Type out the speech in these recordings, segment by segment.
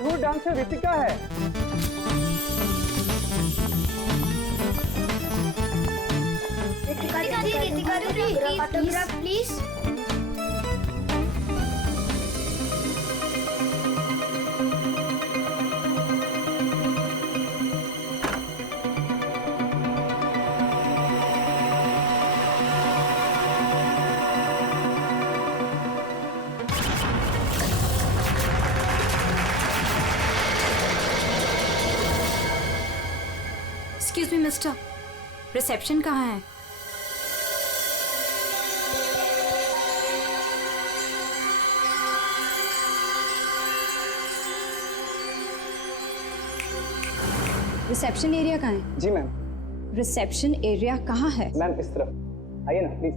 मशहूर डांसर रितिका है। Ritika autograph please. Excuse me mister, reception कहाँ है? रिसेप्शन एरिया कहाँ है? जी मैम। रिसेप्शन एरिया कहाँ है? मैम इस तरफ आइए ना प्लीज।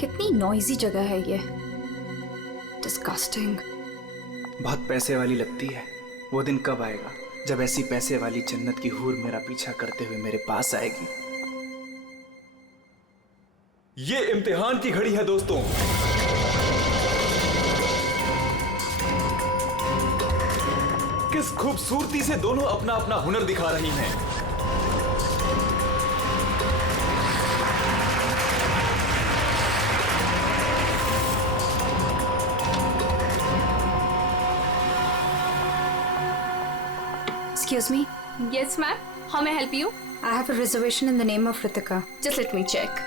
कितनी नॉइजी जगह है ये। डिस्गस्टिंग। बहुत पैसे वाली लगती है। वो दिन कब आएगा जब ऐसी पैसे वाली जन्नत की हूर मेरा पीछा करते हुए मेरे पास आएगी। ये इम्तिहान की घड़ी है दोस्तों। किस खूबसूरती से दोनों अपना अपना हुनर दिखा रही हैं। Excuse me, Yes, ma'am. How may I help you? I have a reservation in the name of Ritika. Just let me check.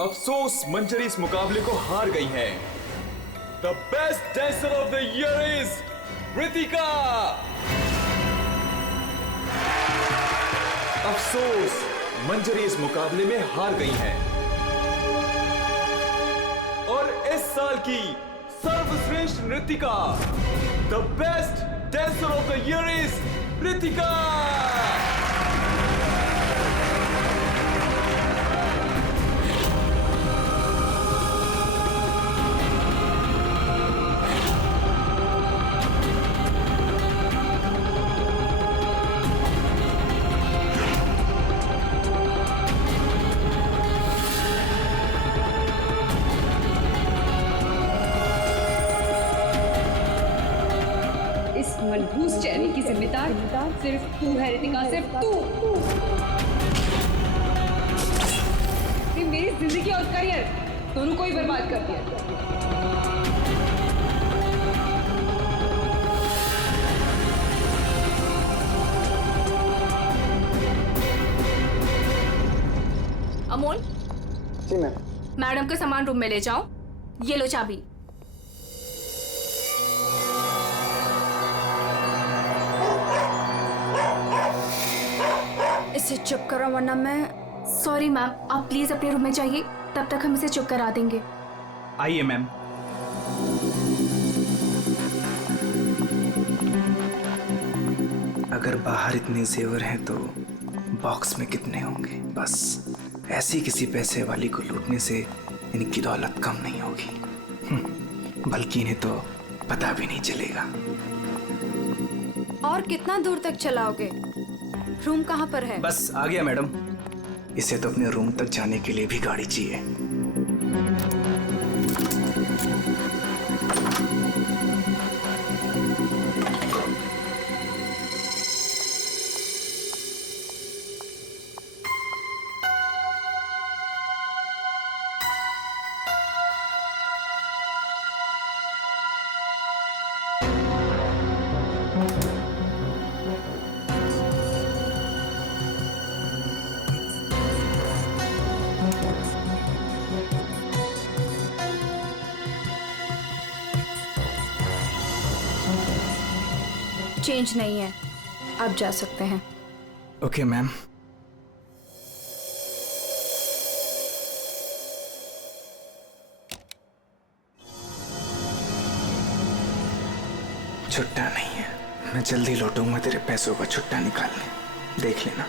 अफसोस मंजरी इस मुकाबले को हार गई है। The best dancer of the year is Ritika. अफसोस मंजरी इस मुकाबले में हार गई हैं। और इस साल की सर्वश्रेष्ठ नृत्यिका, the best dancer of the year is Ritika. इस मनहूस चेहरे की जिम्मेदार सिर्फ तू है रितिका, सिर्फ तू। ये मेरी जिंदगी और करियर दोनों को ही बर्बाद कर दिया। अमोल, जी मैम। मैडम का सामान रूम में ले जाओ। ये लो चाबी। इसे चुप करो वरना मैं। सॉरी मैम, आप प्लीज अपने रूम में जाइए, तब तक हम इसे चुप करा देंगे। आइए मैम। अगर बाहर इतने जेवर हैं तो बॉक्स में कितने होंगे। बस ऐसी किसी पैसे वाली को लूटने से इनकी दौलत कम नहीं होगी, बल्कि इन्हें तो पता भी नहीं चलेगा। और कितना दूर तक चलाओगे? रूम कहाँ पर है? बस आ गया मैडम। इसे तो अपने रूम तक जाने के लिए भी गाड़ी चाहिए। चेंज नहीं है, आप जा सकते हैं। Okay ma'am. छुट्टा नहीं है, मैं जल्दी लौटूंगा तेरे पैसों का छुट्टा निकालने, देख लेना।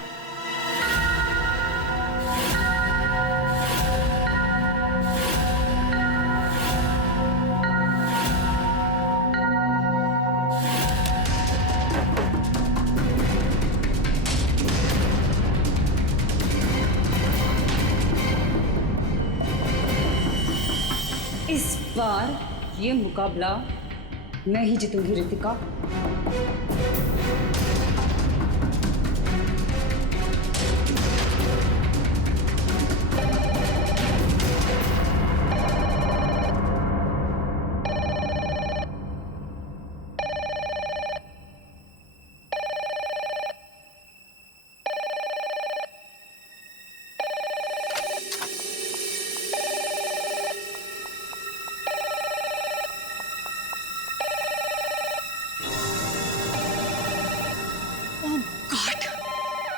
बार ये मुकाबला मैं ही जीतूंगी रितिका।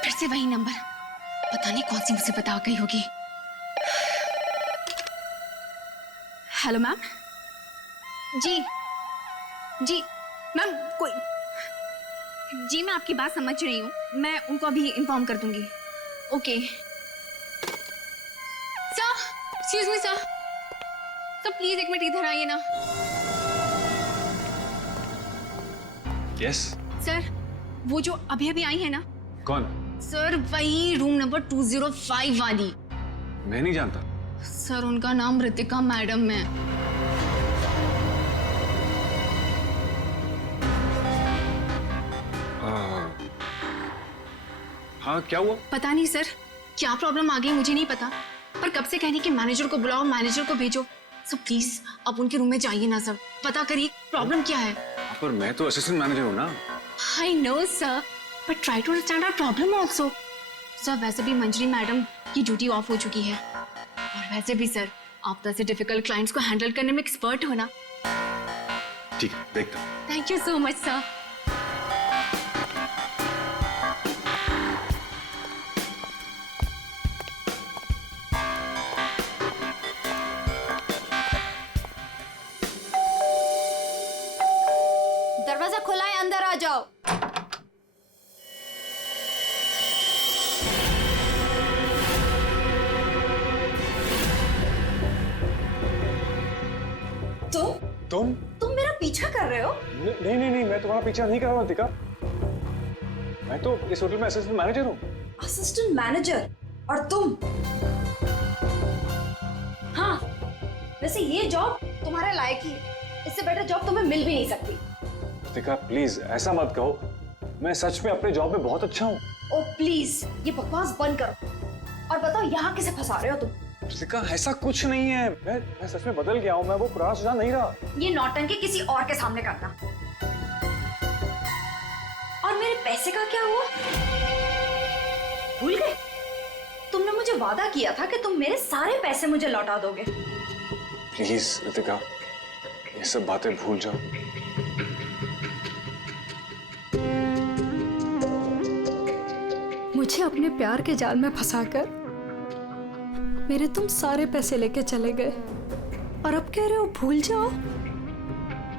फिर से वही नंबर, पता नहीं कौन सी मुसीबत आ गई होगी। Hello ma'am. जी जी मैम, कोई जी, मैं आपकी बात समझ रही हूँ, मैं उनको अभी इन्फॉर्म कर दूंगी। Okay sir, excuse me sir, please एक मिनट इधर आइए ना। यस सर, वो जो अभी अभी आई है ना। कौन? सर वही रूम नंबर 205 वाली। मैं नहीं जानता। सर उनका नाम रितिका मैडम है। हाँ, क्या हुआ? पता नहीं सर, क्या प्रॉब्लम आ गई मुझे नहीं पता, पर कब से कहने कि मैनेजर को बुलाओ, मैनेजर को भेजो। सर प्लीज आप उनके रूम में जाइए ना सर, पता करिए प्रॉब्लम क्या है। पर मैं तो असिस्टेंट मैनेजर हूँ ना। I know sir, but try to understand our problem also. Sir वैसे भी मंजरी मैडम की ड्यूटी ऑफ हो चुकी है, और वैसे भी सर आप तो ऐसे डिफिकल्ट क्लाइंट्स को हैंडल करने में एक्सपर्ट हो ना। ठीक है, देखता हूँ। Thank you so much sir. दरवाजा खुला है, अंदर आ जाओ। तुम मेरा पीछा कर रहे हो? नहीं नहीं नहीं, मैं तुम्हारा पीछा नहीं कर रहा हूँ रितिका। मैं तो इस होटल में असिस्टेंट मैनेजर हूँ। Assistant manager? और तुम? हाँ, वैसे ये जॉब तुम्हारे लायक ही है, इससे बेटर जॉब तुम्हें मिल भी नहीं सकती। रितिका प्लीज ऐसा मत कहो, मैं सच में अपने जॉब में बहुत अच्छा हूँ। ओ प्लीज, ये बकवास बंद करो और बताओ यहाँ किसे फंसा रहे हो तुम? रितिका ऐसा कुछ नहीं है, मैं सच में बदल गया हूँ, मैं वो पुराना सुझाव नहीं रहा। ये नौटंकी किसी और के सामने करना। और मेरे पैसे का क्या हुआ? भूल गए? तुमने मुझे वादा किया था कि तुम मेरे सारे पैसे मुझे लौटा दोगे। प्लीज रितिका, ये सब बातें भूल जाओ। मुझे अपने प्यार के जाल में फंसाकर मेरे तुम सारे पैसे लेके चले गए, और अब कह रहे हो भूल जाओ।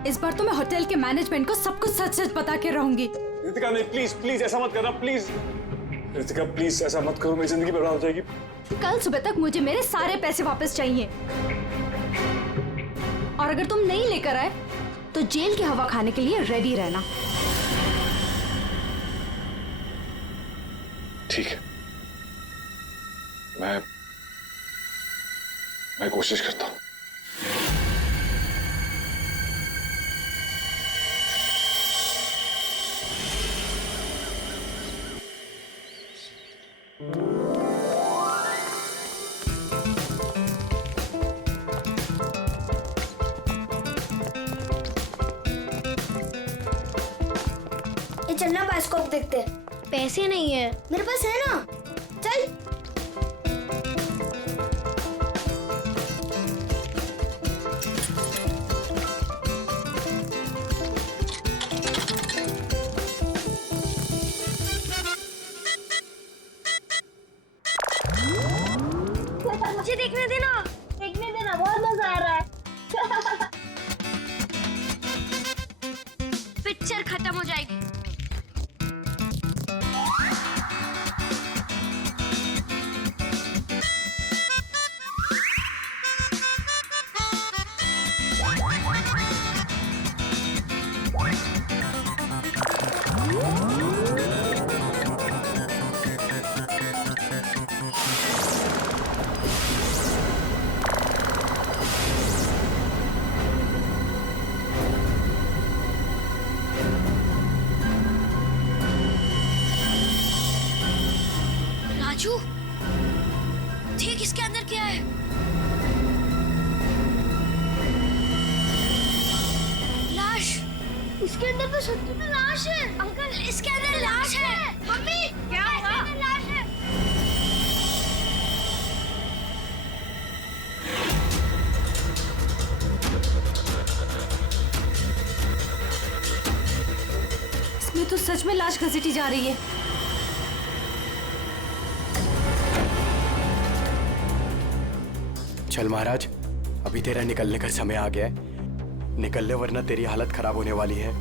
इस बार तो मैं होटल के मैनेजमेंट को सब कुछ सच सच बता के रहूंगी। रितिका नहीं, प्लीज प्लीज ऐसा मत करना, प्लीज रितिका प्लीज ऐसा मत करो, मेरी जिंदगी बर्बाद हो जाएगी। कल सुबह तक मुझे मेरे सारे पैसे वापस चाहिए, और अगर तुम नहीं लेकर आए तो जेल की हवा खाने के लिए रेडी रहना। ठीक है, मैं कोशिश करता हूँ। ये चलना बायोस्कोप देखते हैं। पैसे नहीं है मेरे पास, है ना? चल। मुझे देखने देना, बहुत मजा आ रहा है। पिक्चर खत्म हो जाएगी। तू ठीक इसके अंदर क्या है? लाश। इसके अंदर तो सच्ची में लाश है। अंकल इसके अंदर लाश है। मम्मी क्या हुआ? लाश है। इसमें तो सच में लाश घसीटी जा रही है। चल महाराज, अभी तेरा निकलने का समय आ गया है। निकल ले वरना तेरी हालत खराब होने वाली है।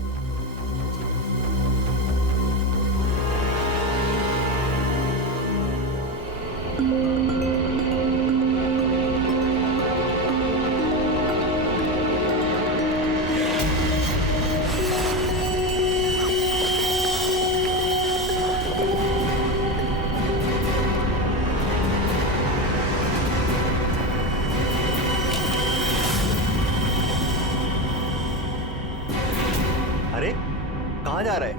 अरे कहाँ जा रहा है?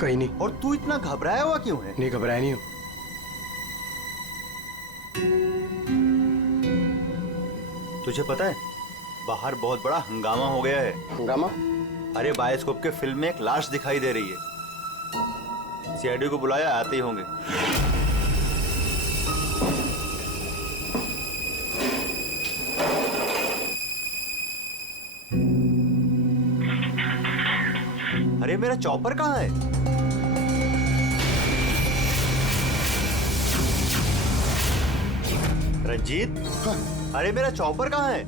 कहीं नहीं। और तू इतना घबराया हुआ क्यों है? नहीं, घबराया नहीं हूँ। तुझे पता है बाहर बहुत बड़ा हंगामा हो गया है। हंगामा? अरे बायोस्कोप के फिल्म में एक लाश दिखाई दे रही है। सीआईडी को बुलाया, आते ही होंगे। अरे मेरा चॉपर कहाँ है? रंजीत, अरे मेरा चॉपर कहाँ है?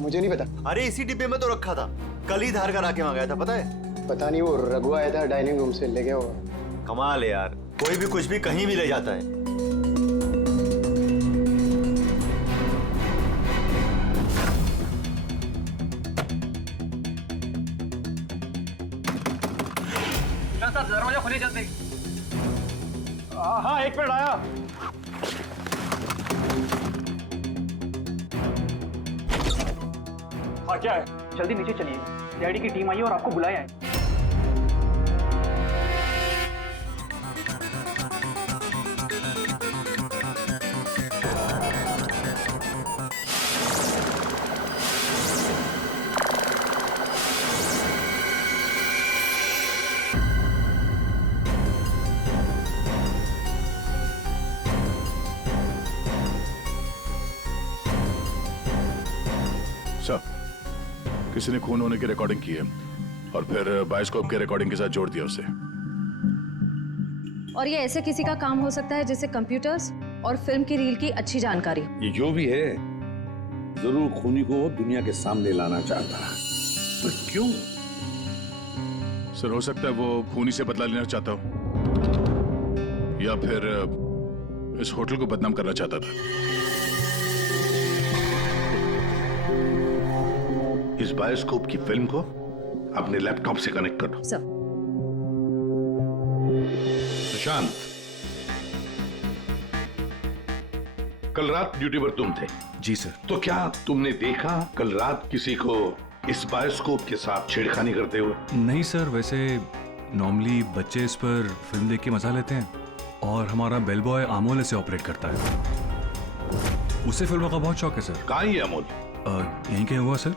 मुझे नहीं पता। अरे इसी डिब्बे में तो रखा था, कल ही धार कर आके मंगाया था, पता है? पता नहीं, वो रघु आया था डाइनिंग रूम से, ले गया होगा। कमाल है यार, कोई भी कुछ भी कहीं भी ले जाता है। दरवाजा खुले जल्दी। हाँ, एक मिनट आया। हाँ क्या है? जल्दी नीचे चलिए, सीआईडी की टीम आई है और आपको बुलाया है। किसी ने खून होने की रिकॉर्डिंग की है और फिर बायोस्कोप के रिकॉर्डिंग के साथ जोड़ दिया उसे। और ये ऐसे किसी का काम हो सकता है जिसे कंप्यूटर्स और फिल्म की रील की अच्छी जानकारी। ये जो भी है जरूर खूनी को दुनिया के सामने लाना चाहता है, पर क्यों? सर, हो सकता है वो खूनी से बदला लेना चाहता हो या फिर इस होटल को बदनाम करना चाहता था। इस बायोस्कोप की फिल्म को अपने लैपटॉप से कनेक्ट करो। सर। सुशांत, कल रात ड्यूटी पर तुम थे? जी सर। तो क्या तुमने देखा कल रात किसी को इस बायोस्कोप के साथ छेड़खानी करते हुए? नहीं सर, वैसे नॉर्मली बच्चे इस पर फिल्म देख के मजा लेते हैं और हमारा बेल बॉय अमोल इसे ऑपरेट करता है। उसे फिल्मों का बहुत शौक है सर। कहाँ है अमोल? यहीं कहीं हुआ सर।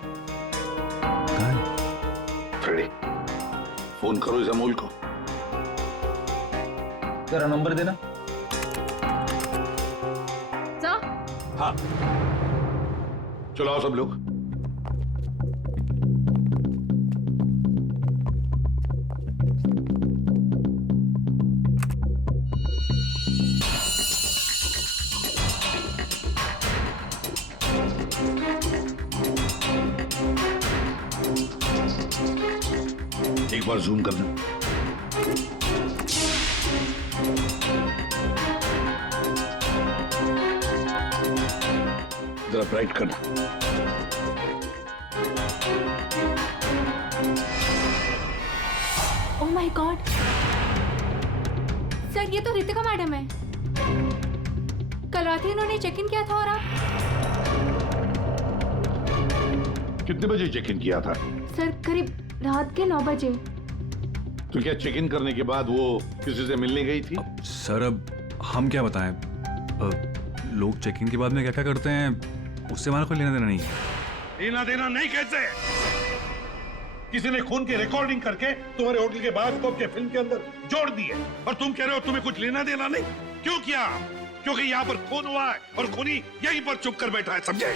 फ्रेडी, फोन करो इस अमोल को। जरा नंबर देना। सर? हाँ, चलो आओ सब लोग। एक बार जूम कर लें। जरा ब्राइट करना। ओह माय गॉड सर, ये तो रितिका मैडम है। कल रात ही इन्होंने चेक इन किया था। और आप? कितने बजे चेक इन किया था? सर करीब रात के 9 बजे। तो क्या चेक इन करने के बाद वो किसी से मिलने गई थी? सर अब हम क्या बताएं, लोग चेकिंग के बाद में क्या क्या करते हैं उससे हमारा कोई लेना देना नहीं है। लेना देना नहीं कैसे? किसी ने खून की रिकॉर्डिंग करके तुम्हारे होटल के बायोस्कोप के फिल्म के अंदर जोड़ दिए और तुम कह रहे हो तुम्हें कुछ लेना देना नहीं? क्यों किया? क्योंकि यहाँ पर खून हुआ है और खूनी यहीं पर चुप कर बैठा है, समझे?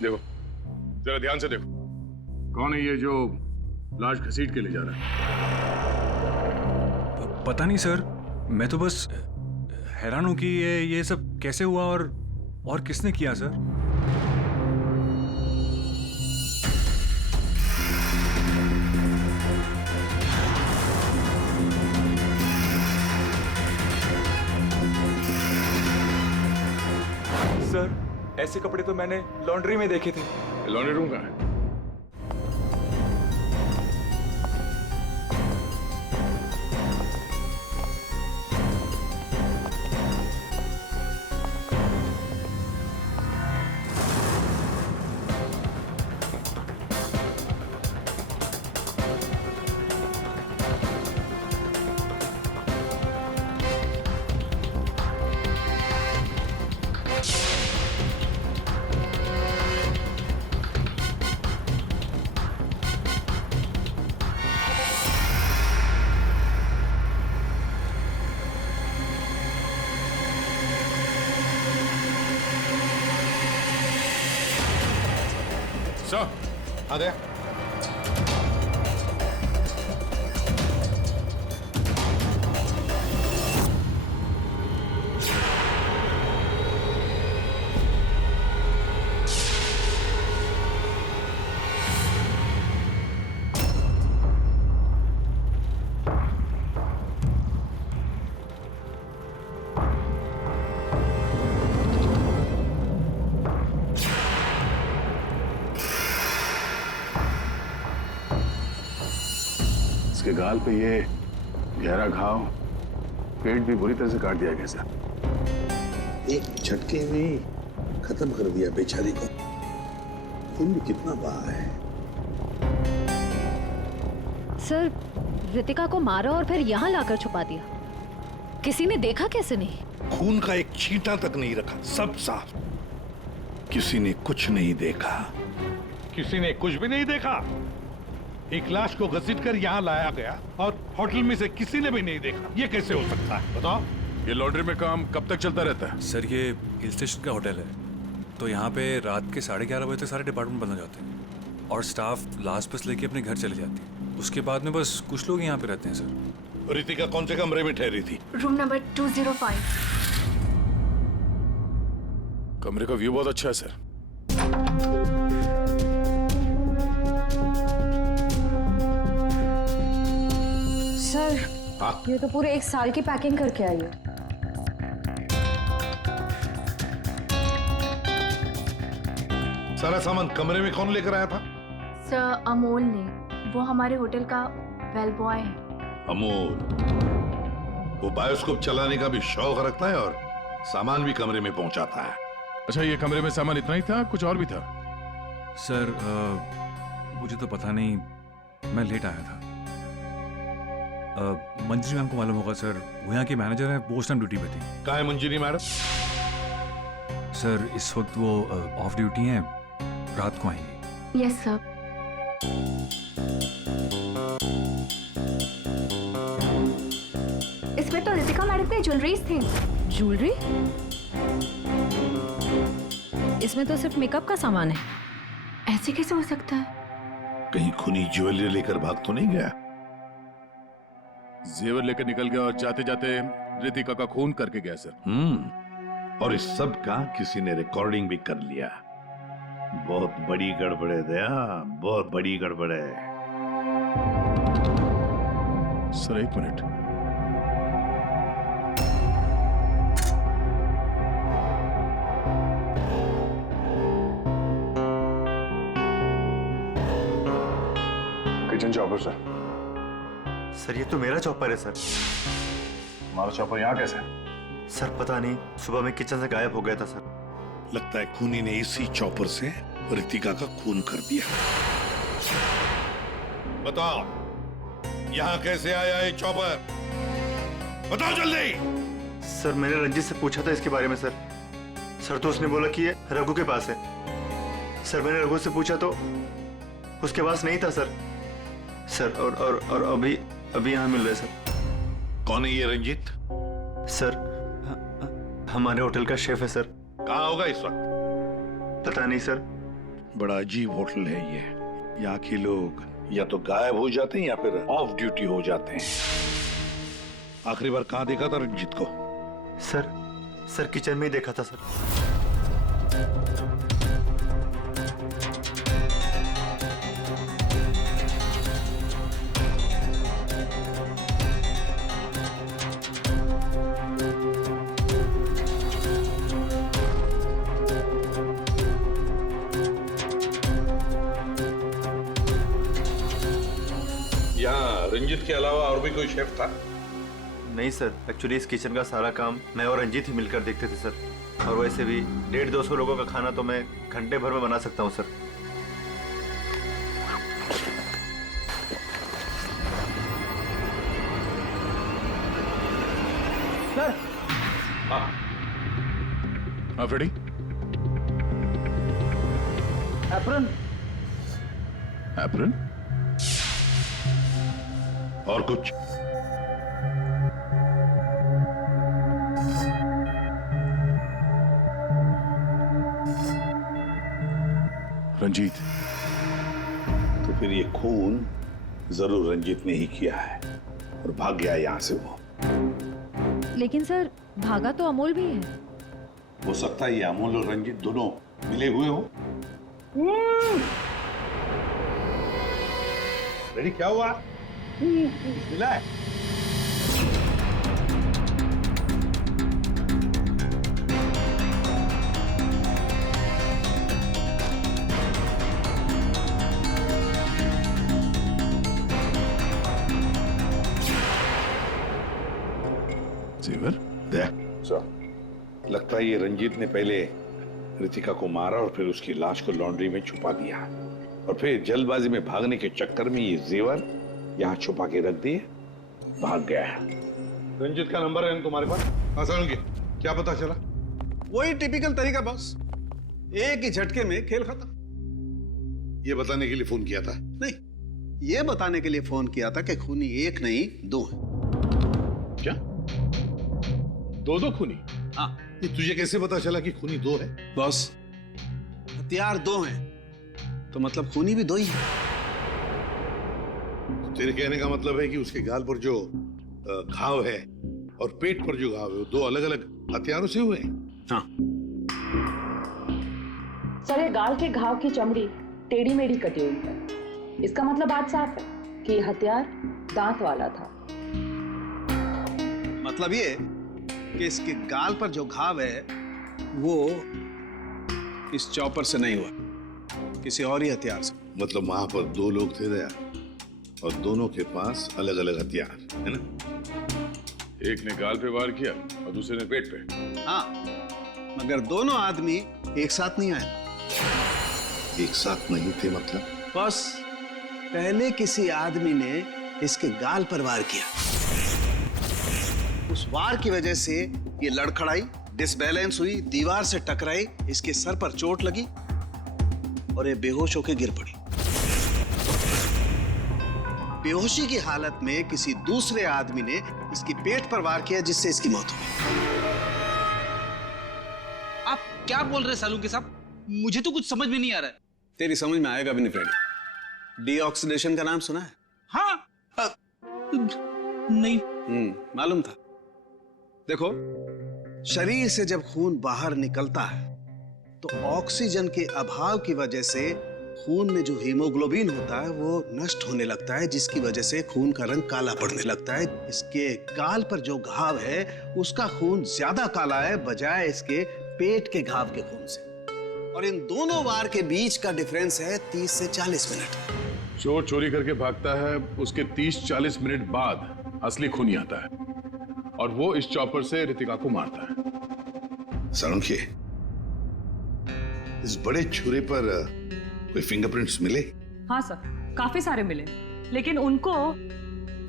देखो, जरा ध्यान से देखो, कौन है ये जो लाश घसीट के ले जा रहा है? पता नहीं सर, मैं तो बस हैरान हूं कि ये सब कैसे हुआ और किसने किया सर। सर, ऐसे कपड़े तो मैंने लॉन्ड्री में देखे थे। लॉन्ड्री रूम कहाँ है? आ गया। इसके गाल पे ये गहरा घाव, पेट भी बुरी तरह से काट दिया गया सर। एक झटके में खत्म कर दिया बेचारी को। खून भी कितना बहा है। सर, रितिका को मारा और फिर यहाँ लाकर छुपा दिया। किसी ने देखा कैसे नहीं? खून का एक छींटा तक नहीं रखा, सब साफ। किसी ने कुछ नहीं देखा। किसी ने कुछ भी नहीं देखा। एक लाश को घसीटकर यहाँ लाया गया और होटल में से किसी ने भी नहीं देखा। ये कैसे हो सकता है बताओ? ये लॉन्ड्री में काम कब तक चलता रहता है? सर, ये हिल स्टेशन का होटल है, तो यहाँ पे रात के 11:30 बजे तक सारे डिपार्टमेंट बंद हो जाते हैं और स्टाफ लास्ट बस लेके अपने घर चले जाती है। उसके बाद में बस कुछ लोग यहाँ पे रहते हैं सर। रितिका कौन से कमरे में ठहरी थी? Room number 205। कमरे का व्यू बहुत अच्छा है सर। सर, ये तो पूरे 1 साल की पैकिंग करके आई है। सारा सामान कमरे में कौन लेकर आया था? सर, अमोल ने। वो हमारे होटल का बेल बॉय है। अमोल, वो बायोस्कोप चलाने का भी शौक रखता है और सामान भी कमरे में पहुंचाता है। अच्छा, ये कमरे में सामान इतना ही था, कुछ और भी था? सर, मुझे तो पता नहीं, मैं लेट आया था। मंजरी मैम को मालूम होगा सर, वो यहाँ की मैनेजर है, वो उस टाइम ड्यूटी पे थी। कहाँ है मंजरी मैडम? सर, इस वक्त वो ऑफ ड्यूटी हैं, रात को आएंगी। Yes sir. इसमें तो रितिका मैडम की ज्वेलरीज थी। ज्वेलरी? इसमें तो सिर्फ मेकअप का सामान है। ऐसे कैसे हो सकता है? कहीं खूनी ज्वेलरी लेकर भाग तो नहीं गया? जेवर लेकर निकल गया और जाते जाते रितिका का खून करके गया सर। और इस सब का किसी ने रिकॉर्डिंग भी कर लिया। बहुत बड़ी गड़बड़ है दया, बहुत बड़ी गड़बड़ है। Sir, 1 minute. Kitchen chopper sir. Sir, ये तो मेरा चॉपर है सर। हमारा चॉपर यहाँ कैसे? सर, पता नहीं, सुबह में किचन से गायब हो गया था सर। लगता है खूनी ने इसी चॉपर से रितिका का खून कर दिया। बताओ, यहाँ कैसे आया ये चॉपर? बताओ जल्दी। सर मैंने रंजीत से पूछा था इसके बारे में सर। सर तो उसने बोला कि ये रघु के पास है। सर मैंने रघु से पूछा तो उसके पास नहीं था सर। सर और अभी यहाँ मिल रहे सर। कौन है ये रंजीत? सर हमारे होटल का शेफ है सर। कहाँ होगा इस वक्त? पता नहीं सर। बड़ा अजीब होटल है ये। यहाँ के लोग या तो गायब हो जाते हैं या फिर ऑफ ड्यूटी हो जाते हैं। आखिरी बार कहाँ देखा था रंजीत को? सर किचन में ही देखा था सर। यहाँ रंजीत के अलावा और भी कोई शेफ था? नहीं सर, एक्चुअली इस किचन का सारा काम मैं और रंजीत ही मिलकर देखते थे सर। और वैसे भी 150-200 लोगों का खाना तो मैं घंटे भर में बना सकता हूँ सर। सर हाँ फ्रेडी। एप्रन। एप्रन और कुछ? रंजीत। तो फिर ये खून जरूर रंजीत ने ही किया है और भाग गया यहाँ से वो। लेकिन सर भागा तो अमोल भी है। हो सकता है ये अमोल और रंजीत दोनों मिले हुए हो। रेडी क्या हुआ? मिला है? लगता है ये रंजीत ने पहले रितिका को मारा और फिर उसकी लाश को लॉन्ड्री में छुपा दिया और फिर जल्दबाजी में भागने के चक्कर में ये जेवर यहाँ छुपा के रख दिए, भाग गया है। रंजीत का नंबर है तुम्हारे पास? हाँ क्या पता चला? वही टिपिकल तरीका बॉस, एक ही झटके में खेल खत्म। ये बताने के लिए फोन किया था? नहीं, ये बताने के लिए फोन किया था कि खूनी एक नहीं दो है। क्या? दो खूनी? हाँ। ये तुझे कैसे पता चला कि खूनी दो है? बॉस हथियार दो हैं तो मतलब खूनी भी दो ही है। तेरे कहने का मतलब है कि उसके गाल पर जो घाव है और पेट पर जो घाव है वो दो अलग अलग हथियारों से हुए हैं? हाँ। सर ये गाल के घाव की चमड़ी टेढ़ी मेढ़ी कटी हुई है। इसका मतलब बात साफ है कि ये हथियार दांत वाला था। मतलब ये कि इसके गाल पर जो घाव है वो इस चॉपर से नहीं हुआ, किसी और ही हथियार से। मतलब वहां पर दो लोग थे दया और दोनों के पास अलग अलग हथियार है ना? एक ने गाल पे वार किया और दूसरे ने पेट पे। हाँ, मगर दोनों आदमी एक साथ नहीं आए। एक साथ नहीं थे मतलब? बस पहले किसी आदमी ने इसके गाल पर वार किया, उस वार की वजह से ये लड़खड़ाई, डिसबैलेंस हुई, दीवार से टकराई, इसके सर पर चोट लगी और ये बेहोश होकर गिर पड़ी। बेहोशी की हालत में किसी दूसरे आदमी ने इसके पेट पर वार किया जिससे इसकी मौत हो गई। आप क्या बोल रहे हैं सालुंके साहब? मुझे तो कुछ समझ में नहीं आ रहा है। तेरी समझ में आएगा भी नहीं फ्रेंड। डीऑक्सीडेशन का नाम सुना है? हाँ। नहीं। मालूम था। देखो, शरीर से जब खून बाहर निकलता है तो ऑक्सीजन के अभाव की वजह से खून में जो हीमोग्लोबिन होता है वो नष्ट होने लगता है, जिसकी वजह से खून का रंग काला पड़ने लगता है। इसके गाल पर जो घाव है उसका खून ज्यादा काला है बजाय इसके पेट के घाव के खून से। और इन दोनों वार के बीच का डिफरेंस है 30 से 40 मिनट। चोर चोरी करके भागता है, उसके 30-40 मिनट बाद असली खूनी आता है और वो इस चॉपर से रितिका को मारता है। सालुंके, इस बड़े छुरे पर कोई फिंगरप्रिंट्स मिले? हाँ सर, काफी सारे मिले, लेकिन उनको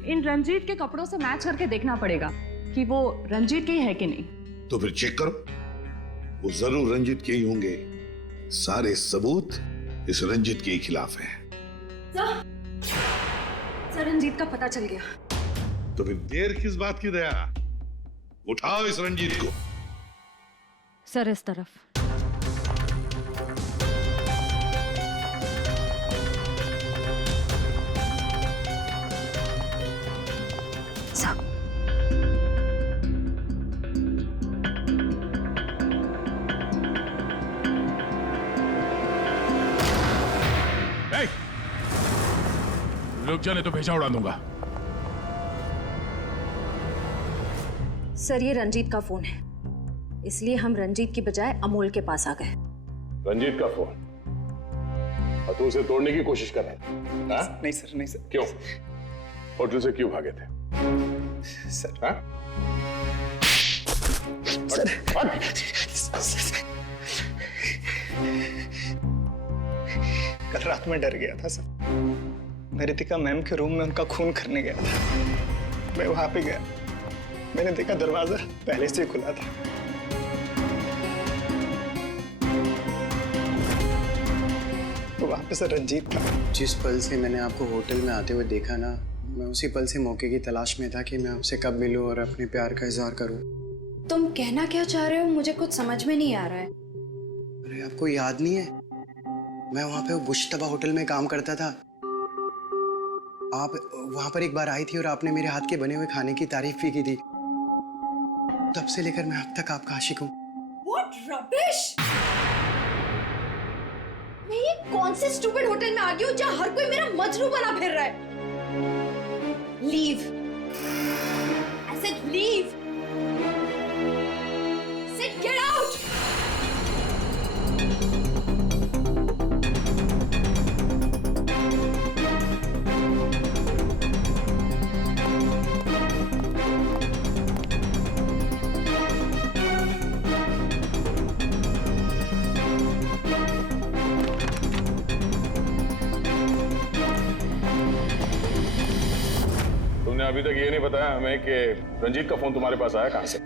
इन रंजीत के कपड़ों से मैच करके देखना पड़ेगा कि वो रंजीत की है कि नहीं। तो फिर चेक करो, वो जरूर रंजीत के ही होंगे। सारे सबूत इस रंजीत के खिलाफ हैं। सर रंजीत का पता चल गया। तो फिर देर किस बात की दया, उठाओ इस रंजीत को। सर इस तरफ। रुक जाने तो भेजा उड़ा दूंगा। सर ये रंजीत का फोन है, इसलिए हम रंजीत की बजाय अमोल के पास आ गए। रंजीत का फोन, और तू उसे तोड़ने की कोशिश कर रहा है? नहीं सर, नहीं सर। क्यों? होटल से क्यों भागे थे? सर हा? कल रात में डर गया था सर। मैं रितिका मैम के रूम में उनका खून करने गया था। मैं वहां पे गया, मैंने देखा दरवाजा पहले से खुला था। तो वहां पे सर रंजीत था। जिस पल से मैंने आपको होटल में आते हुए देखा ना, मैं उसी पल से मौके की तलाश में था कि मैं आपसे कब मिलूं और अपने प्यार का इजहार करूं। तुम कहना क्या चाह रहे हो, मुझे कुछ समझ में नहीं आ रहा है। अरे आपको याद नहीं है, मैं वहां पे बुश्तबा होटल में काम करता था। आप वहां पर एक बार आई थी और आपने मेरे हाथ के बने हुए खाने की तारीफ भी की थी। तब से लेकर मैं अब तक आपका आशिक हूँ। What rubbish! मैं ये कौन से स्टूपिड होटल में आ गई हूँ जहाँ हर कोई मेरा मजनू बना फिर रहा है? Leave. I said leave. Said get out. तुमने अभी तक ये नहीं बताया हमें कि रंजीत का फोन तुम्हारे पास आया कहां से?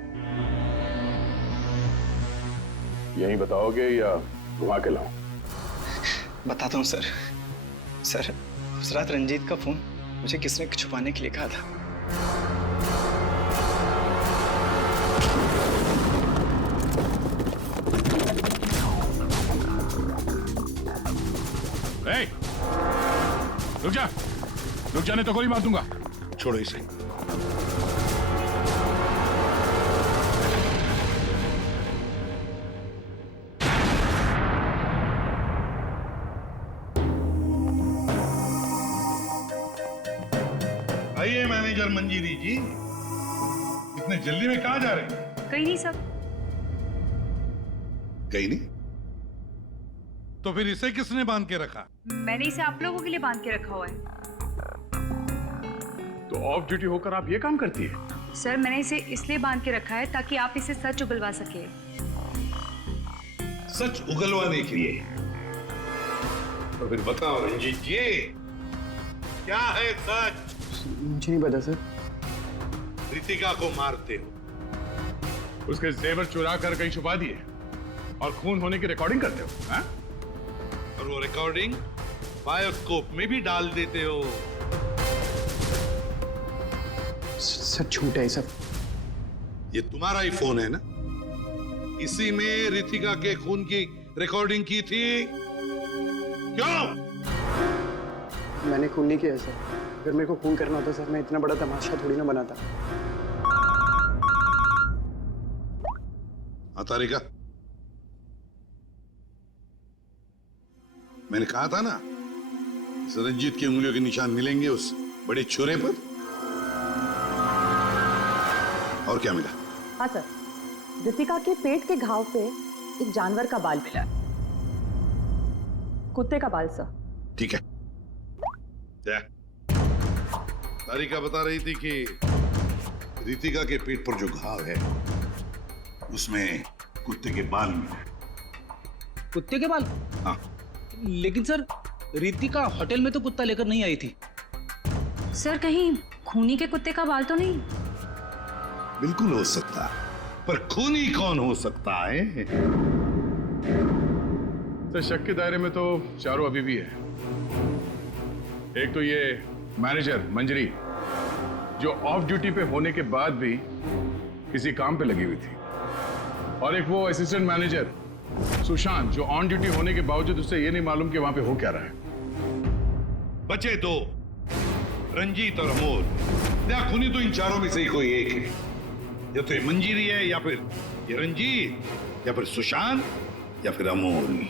यही बताओगे या घुमा के लाऊं? बताता हूँ सर। सर उस रात रंजीत का फोन मुझे किसने छुपाने के लिए कहा था। रुक जाने तो गोली मार दूंगा। छोड़ो इसे। आइए मैनेजर मंजीरी जी, इतने जल्दी में कहाँ जा रहे हैं? कहीं नहीं सब। कहीं नहीं? तो फिर इसे किसने बांध के रखा? मैंने इसे आप लोगों के लिए बांध के रखा हुआ है। तो ऑफ ड्यूटी होकर आप ये काम करती है? सर मैंने इसे इसलिए बांध के रखा है ताकि आप इसे सच उगलवा सके। सच उगलवाने के लिए? तो फिर बताओ रंजीत जी, क्या है सच? मुझे नहीं पता सर। रितिका को मारते हो, उसके जेवर चुरा कर कहीं छुपा दिए और खून होने की रिकॉर्डिंग करते हो, हाँ? और वो रिकॉर्डिंग बायोस्कोप में भी डाल देते हो। सर झूठ है सब। ये तुम्हारा ही फोन है ना? इसी में रितिका के खून की रिकॉर्डिंग की थी। क्यों? मैंने खून नहीं किया सर। अगर मेरे को खून करना होता सर, मैं इतना बड़ा तमाशा थोड़ी ना बनाता। हाँ तारिका, मैंने कहा था ना, इस रंजीत की उंगलियों के निशान मिलेंगे उस बड़े छुरे पर। और क्या मिला? हाँ सर, रितिका के पेट के घाव पे एक जानवर का बाल मिला। कुत्ते का बाल सर। ठीक है। तारिका बता रही थी कि रितिका के पेट पर जो घाव है उसमें कुत्ते के बाल मिले। कुत्ते के बाल? हाँ। लेकिन सर रितिका होटल में तो कुत्ता लेकर नहीं आई थी। सर कहीं खूनी के कुत्ते का बाल तो नहीं? बिल्कुल हो सकता है, पर खूनी कौन हो सकता है? तो शक के दायरे में तो चारों अभी भी है। एक तो ये मैनेजर मंजरी, जो ऑफ ड्यूटी पे होने के बाद भी किसी काम पे लगी हुई थी, और एक वो असिस्टेंट मैनेजर सुशांत, जो ऑन ड्यूटी होने के बावजूद उसे ये नहीं मालूम कि वहां पे हो क्या रहा है। बचे दो, रंजीत और अमोल। क्या खूनी तो इन चारों में से ही कोई एक है। या तो ये मंजीरी है, या फिर ये रंजीत, या फिर सुशांत, या फिर अमोल।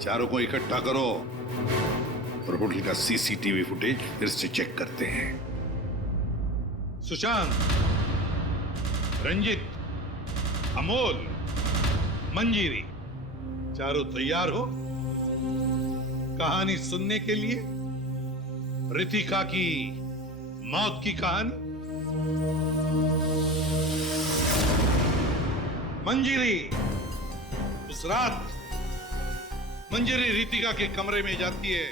चारों को इकट्ठा करो और होटल का सीसीटीवी फुटेज फिर से चेक करते हैं। सुशांत, रंजीत, अमोल, मंजीरी, चारों तैयार हो कहानी सुनने के लिए? रितिका की मौत की कहानी। मंजीरी, उस रात मंजीरी रितिका के कमरे में जाती है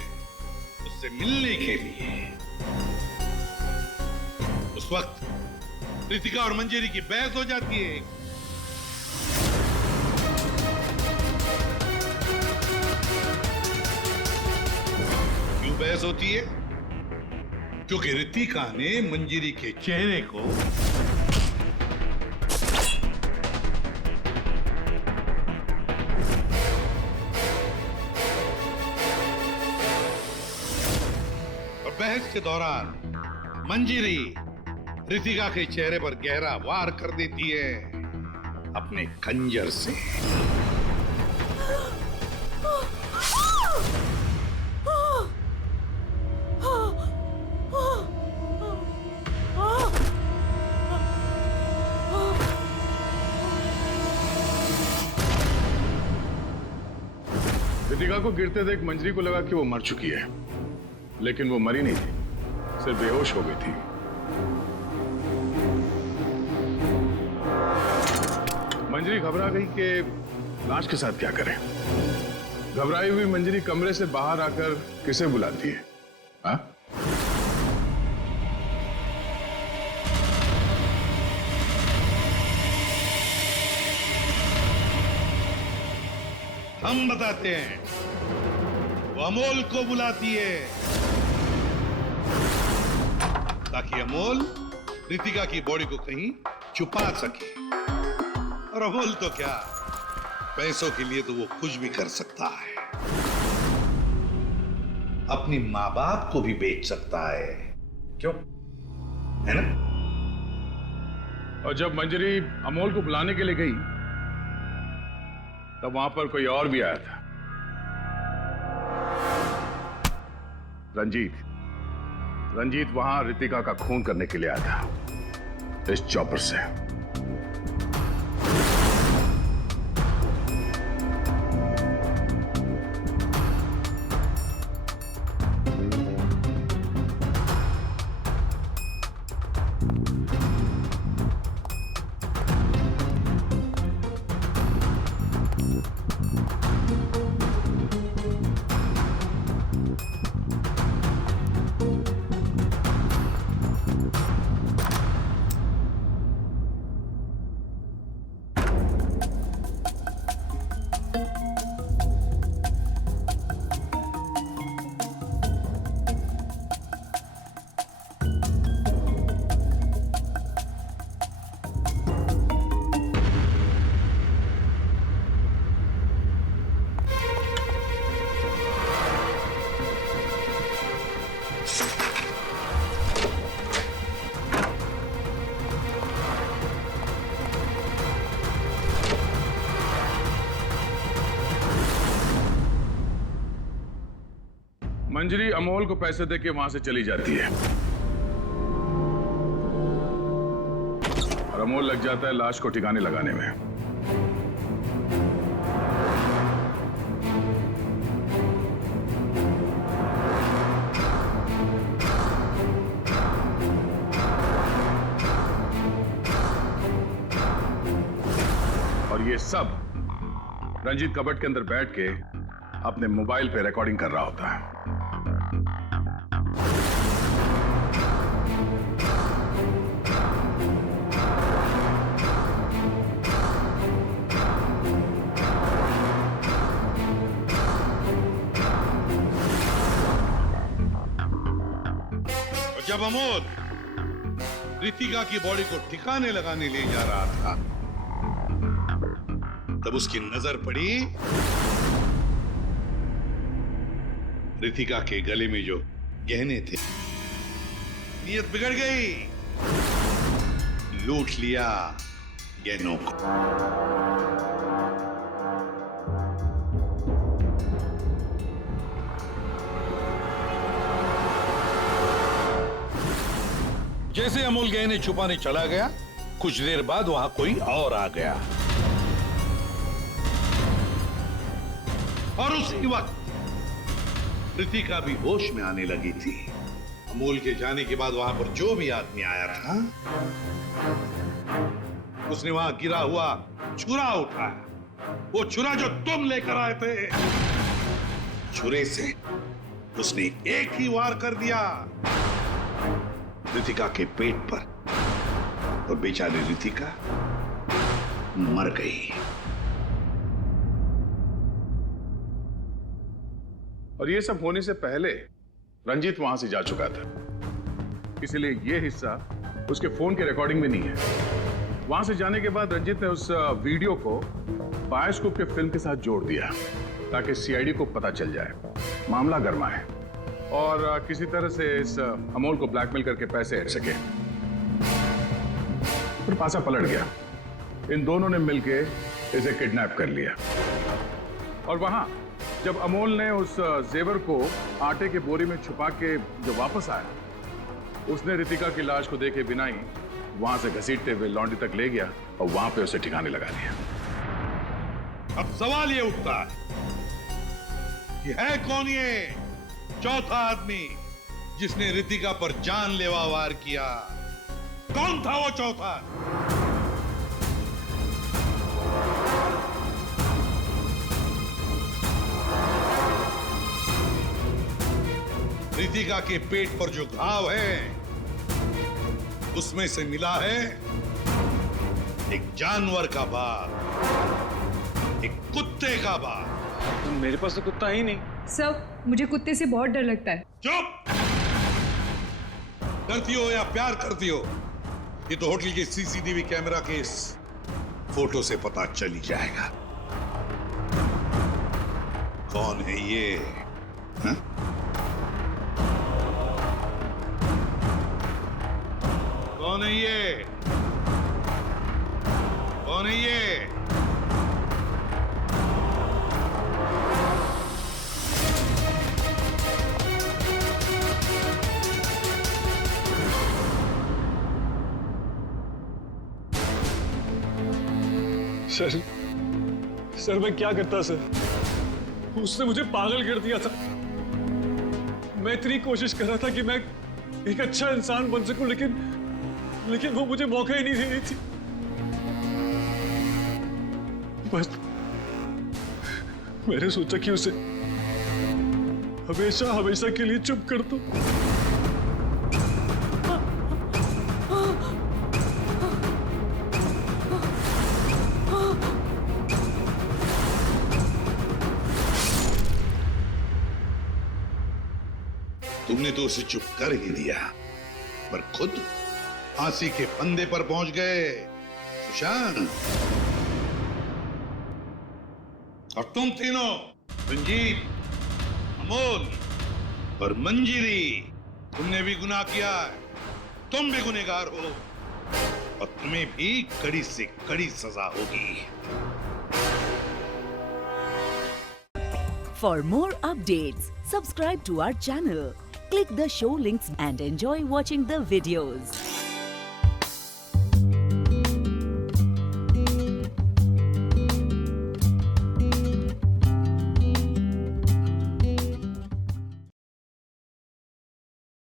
उससे मिलने के लिए। उस वक्त रितिका और मंजीरी की बहस हो जाती है। क्यों बहस होती है? क्योंकि रितिका ने मंजीरी के चेहरे को बहस के दौरान मंजीरी रितिका के चेहरे पर गहरा वार कर देती है अपने खंजर से। रितिका को गिरते देख मंजरी को लगा कि वो मर चुकी है, लेकिन वो मरी नहीं थी, सिर्फ बेहोश हो गई थी। मंजरी घबरा गई कि लाश के साथ क्या करें। घबराई हुई मंजरी कमरे से बाहर आकर किसे बुलाती है? हाँ? हम बताते हैं। वो अमोल को बुलाती है ताकि अमोल रितिका की बॉडी को कहीं छुपा सके। और अमोल तो क्या, पैसों के लिए तो वो कुछ भी कर सकता है। अपनी माँ बाप को भी बेच सकता है, क्यों? है ना? और जब मंजरी अमोल को बुलाने के लिए गई तब वहां पर कोई और भी आया था। रंजीत वहां रितिका का खून करने के लिए आया था इस चॉपर से। मंजरी अमोल को पैसे देके वहां से चली जाती है और अमोल लग जाता है लाश को ठिकाने लगाने में। और ये सब रंजीत कबट के अंदर बैठ के अपने मोबाइल पे रिकॉर्डिंग कर रहा होता है। जब अमोल रितिका की बॉडी को ठिकाने लगाने ले जा रहा था, तब उसकी नजर पड़ी रितिका के गले में जो गहने थे। नीयत बिगड़ गई, लूट लिया गहनों को। जैसे अमोल गहने छुपाने चला गया, कुछ देर बाद वहां कोई और आ गया और उसी वक्त रितिका भी होश में आने लगी थी। अमोल के जाने के बाद वहां पर जो भी आदमी आया था, उसने वहां गिरा हुआ छुरा उठाया। वो छुरा जो तुम लेकर आए थे, छुरे से उसने एक ही वार कर दिया रितिका के पेट पर, और बेचारी रितिका मर गई। और ये सब होने से पहले रंजीत वहां से जा चुका था, इसलिए ये हिस्सा उसके फोन के रिकॉर्डिंग में नहीं है। वहां से जाने के बाद रंजीत ने उस वीडियो को बायोस्कोप के फिल्म के साथ जोड़ दिया ताकि सीआईडी को पता चल जाए, मामला गर्मा है और किसी तरह से इस अमोल को ब्लैकमेल करके पैसे हट सके। फिर पासा पलट गया, इन दोनों ने मिलके इसे किडनैप कर लिया। और वहां जब अमोल ने उस जेवर को आटे के बोरी में छुपा के जो वापस आया, उसने रितिका की लाश को देखे बिना ही वहां से घसीटते हुए लॉन्ड्री तक ले गया और वहां पे उसे ठिकाने लगा दिया। अब सवाल ये उठता है कि है कौन ये चौथा आदमी जिसने रितिका पर जानलेवा वार किया? कौन था वो चौथा? रितिका के पेट पर जो घाव है, उसमें से मिला है एक जानवर का बाल, एक कुत्ते का बाल। मेरे पास तो कुत्ता ही नहीं। सर, मुझे कुत्ते से बहुत डर लगता है। चुप! डरती हो या प्यार करती हो, ये तो होटल के सीसीटीवी कैमरा के इस फोटो से पता चल ही जाएगा। कौन है ये? हा? कौन है ये? कौन है ये? सर मैं क्या करता सर? उसने मुझे पागल कर दिया था। मैं इतनी कोशिश कर रहा था कि मैं एक अच्छा इंसान बन सकूं, लेकिन वो मुझे मौका ही नहीं दे रही थी। बस मैंने सोचा कि उसे हमेशा हमेशा के लिए चुप कर दो। तुमने तो उसे चुप कर ही दिया, पर खुद फांसी के फंदे पर पहुंच गए सुशांत। और तुम तीनों, रंजीत, अमोल और मंजिरी, तुमने भी गुनाह किया है। तुम भी गुनहगार हो और तुम्हें भी कड़ी से कड़ी सजा होगी। For more updates, subscribe to our channel, click the show links and enjoy watching the videos.